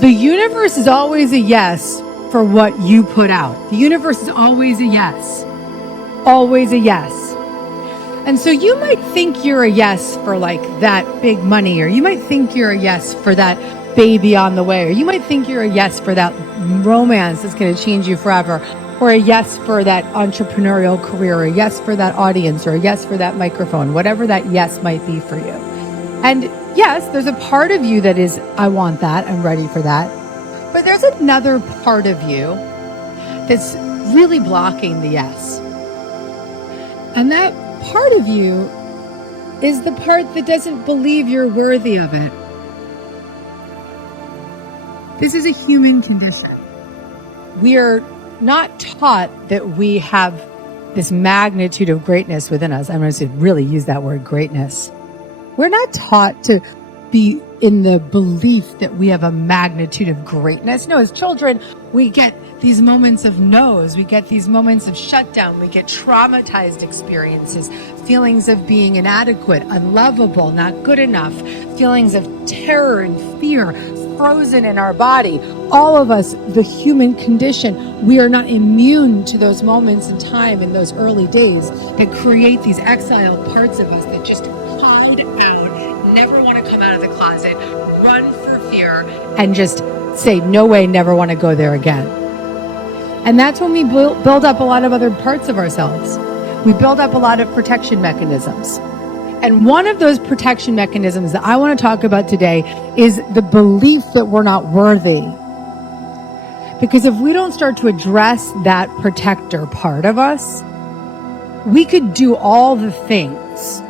The universe is always a yes for what you put out. The universe is always a yes. Always a yes. And so you might think you're a yes for like that big money, or you might think you're a yes for that baby on the way, or you might think you're a yes for that romance that's going to change you forever, or a yes for that entrepreneurial career, or a yes for that audience, or a yes for that microphone, whatever that yes might be for you. And yes, there's a part of you that is, I want that, I'm ready for that. But there's another part of you that's really blocking the yes. And that part of you is the part that doesn't believe you're worthy of it. This is a human condition. We are not taught that we have this magnitude of greatness within us. I'm going to really use that word, greatness. We're not taught to be in the belief that we have a magnitude of greatness. No, as children, we get these moments of no's, we get these moments of shutdown, we get traumatized experiences, feelings of being inadequate, unlovable, not good enough, feelings of terror and fear frozen in our body. All of us, the human condition, we are not immune to those moments in time in those early days that create these exiled parts of us that just hide out, never want to come out of the closet, run for fear, and just say, no way, never want to go there again. And that's when we build up a lot of other parts of ourselves. We build up a lot of protection mechanisms. And one of those protection mechanisms that I want to talk about today is the belief that we're not worthy. Because if we don't start to address that protector part of us, we could do all the things.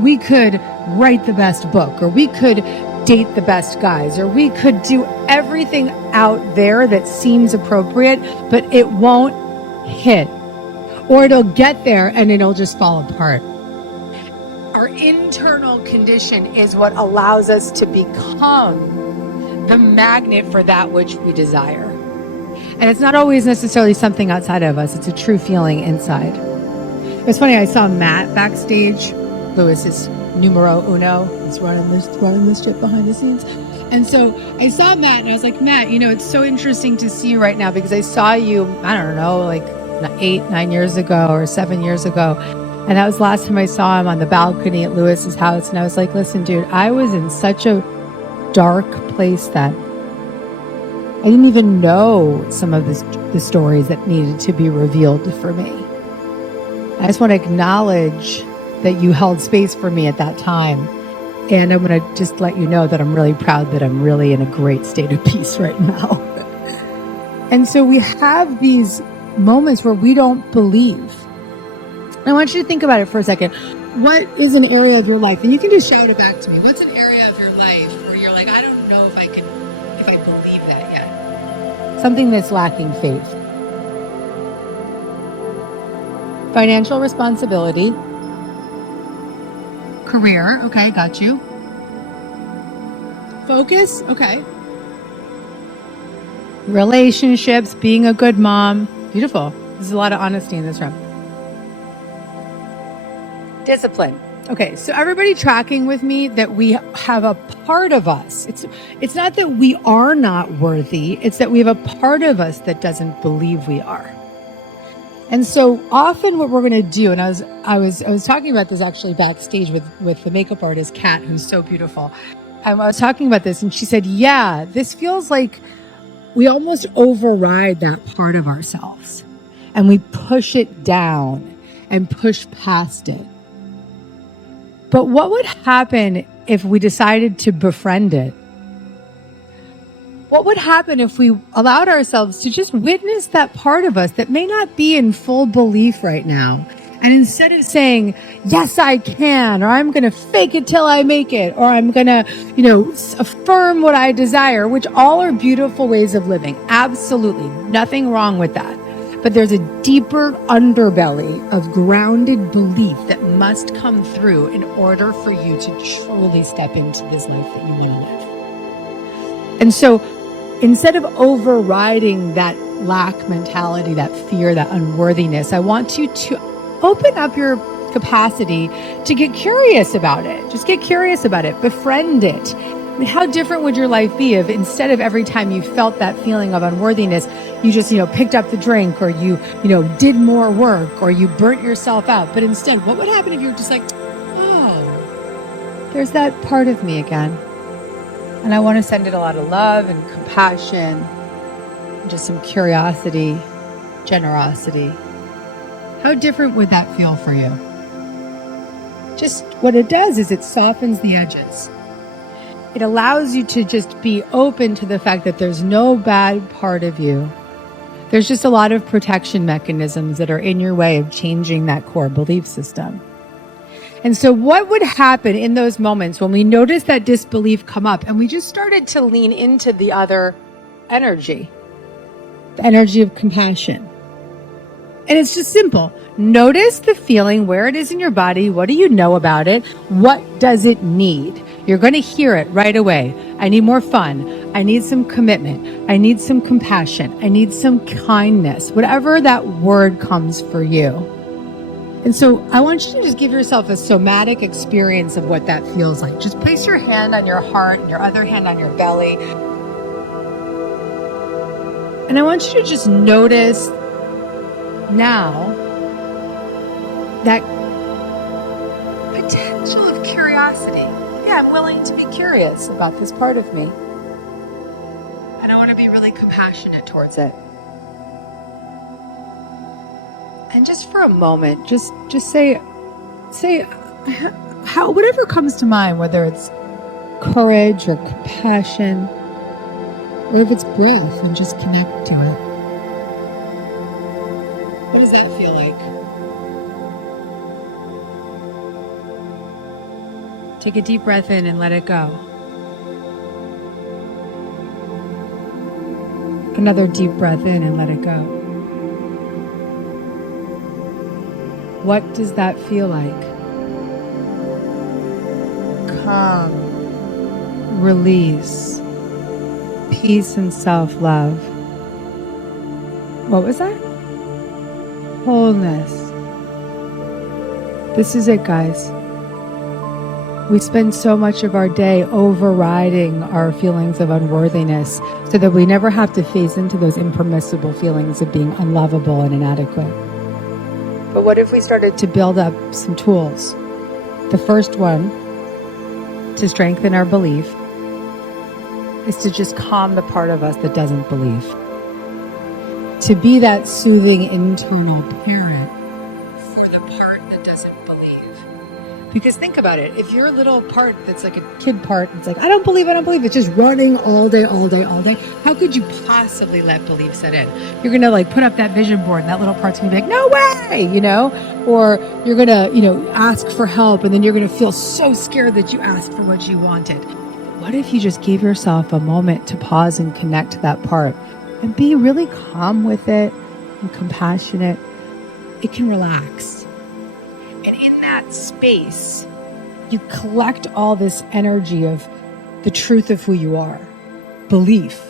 We could write the best book, or we could date the best guys, or we could do everything out there that seems appropriate, but it won't hit. Or it'll get there and it'll just fall apart. Our internal condition is what allows us to become the magnet for that which we desire. And it's not always necessarily something outside of us. It's a true feeling inside. It's funny, I saw Matt backstage. Lewis is numero uno. He's running this shit behind the scenes. And so I saw Matt and I was like, Matt, you know, it's so interesting to see you right now because I saw you, I don't know, like 8-9 years ago or 7 years ago. And that was the last time I saw him on the balcony at Lewis's house. And I was like, listen, dude, I was in such a dark place then. I didn't even know some of the stories that needed to be revealed for me. I just want to acknowledge that you held space for me at that time. And I'm going to just let you know that I'm really proud that I'm really in a great state of peace right now. And so we have these moments where we don't believe. I want you to think about it for a second. What is an area of your life? And you can just shout it back to me. What's an area of your life where you're like, I don't know if I believe that yet? Something that's lacking faith. Financial responsibility. Career. Okay, got you. Focus. Okay. Relationships, being a good mom. Beautiful. There's a lot of honesty in this room. Discipline. Okay, so everybody tracking with me that we have a part of us. It's not that we are not worthy. It's that we have a part of us that doesn't believe we are. And so often what we're going to do, and I was talking about this actually backstage with the makeup artist, Kat, who's so beautiful. I was talking about this and she said, yeah, this feels like we almost override that part of ourselves and we push it down and push past it. But what would happen if we decided to befriend it? What would happen if we allowed ourselves to just witness that part of us that may not be in full belief right now? And instead of saying, yes, I can, or I'm going to fake it till I make it, or I'm going to, affirm what I desire, which all are beautiful ways of living. Absolutely. Nothing wrong with that. But there's a deeper underbelly of grounded belief that must come through in order for you to truly step into this life that you want to live. And so instead of overriding that lack mentality, that fear, that unworthiness, I want you to open up your capacity to get curious about it. Just get curious about it. Befriend it. I mean, how different would your life be if instead of every time you felt that feeling of unworthiness, you just, picked up the drink, or you did more work, or you burnt yourself out? But instead, what would happen if you were just like, oh, there's that part of me again. And I want to send it a lot of love and compassion, and just some curiosity, generosity. How different would that feel for you? Just what it does is it softens the edges. It allows you to just be open to the fact that there's no bad part of you. There's just a lot of protection mechanisms that are in your way of changing that core belief system. And so what would happen in those moments when we noticed that disbelief come up and we just started to lean into the other energy, the energy of compassion? And it's just simple. Notice the feeling, where it is in your body. What do you know about it? What does it need? You're going to hear it right away. I need more fun. I need some commitment. I need some compassion. I need some kindness. Whatever that word comes for you. And so I want you to just give yourself a somatic experience of what that feels like. Just place your hand on your heart and your other hand on your belly. And I want you to just notice now that potential of curiosity. Yeah, I'm willing to be curious about this part of me. And I want to be really compassionate towards it. And just for a moment, just say how whatever comes to mind, whether it's courage or compassion, or if it's breath, and just connect to it. What does that feel like? Take a deep breath in and let it go. Another deep breath in and let it go. What does that feel like? Calm, release, peace and self-love. What was that? Wholeness. This is it, guys. We spend so much of our day overriding our feelings of unworthiness so that we never have to face into those impermissible feelings of being unlovable and inadequate. But what if we started to build up some tools? The first one, to strengthen our belief, is to just calm the part of us that doesn't believe. To be that soothing internal parent for the part that doesn't believe. Because think about it, if your little part that's like a kid part, it's like, I don't believe, it's just running all day, how could you possibly let belief set in? You're going to like put up that vision board and that little part's going to be like, no way, or you're going to, ask for help, and then you're going to feel so scared that you asked for what you wanted. What if you just gave yourself a moment to pause and connect to that part and be really calm with it and compassionate? It can relax. And in that space, you collect all this energy of the truth of who you are, belief.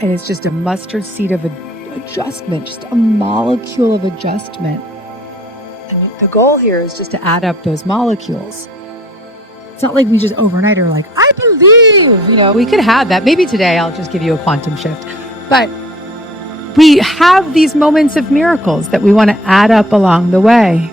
And it's just a mustard seed of adjustment, just a molecule of adjustment. And the goal here is just to add up those molecules. It's not like we just overnight are like, I believe, we could have that. Maybe today I'll just give you a quantum shift. But we have these moments of miracles that we want to add up along the way.